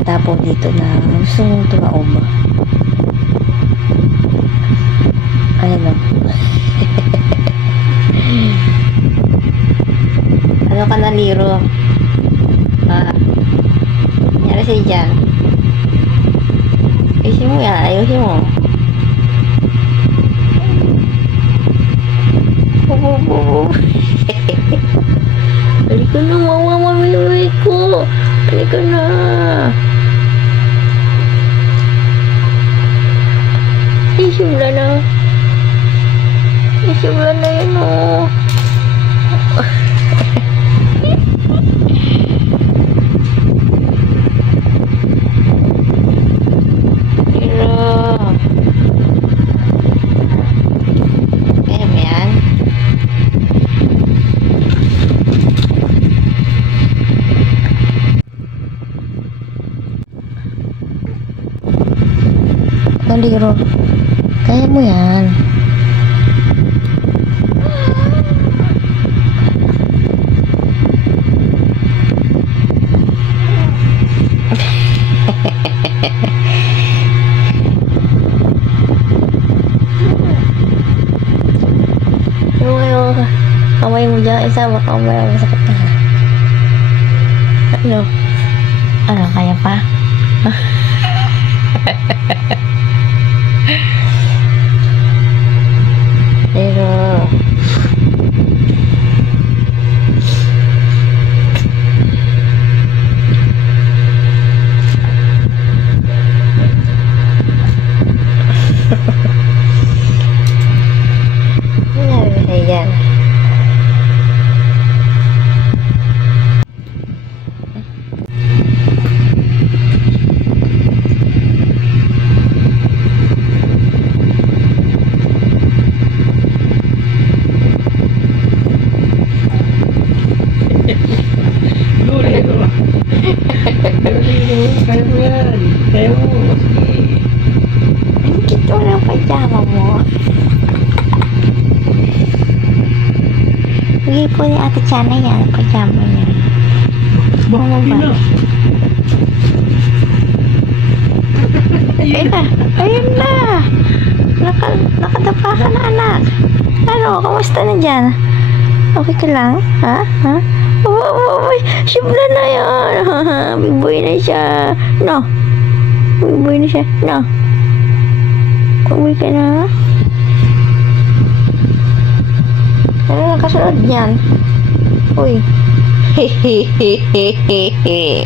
makatapo dito na gusto mong tumaob. Ayan o. Ano ka na, Liro? Nangyari sa'yo dyan. Ayusin mo yan. Ayusin mo. Halika na, mamamamimay ko. Halika na. Isubla na. Isubla na yun o. Liro, kaya mo yan. Kamay mo dyan, isama kamay mo sa kapal. Ano? Ano, kaya pa? Pero ayan. Kaya mo yan. Kaya mo. Sige. Ang kito ng pajama mo. Bigay po ni Ate Chana yan, pajama niya. Baka na. Ayun na. Ayun na. Nakadapa ka na, anak. Ano, kamusta na dyan? Okay ka lang? Ha? Ha? Uy, sibla na yan. Big boy na siya. No. Big boy na siya. No. Uwi ka na. Ano na kasunod niyan? Uy. Hehehehehehe.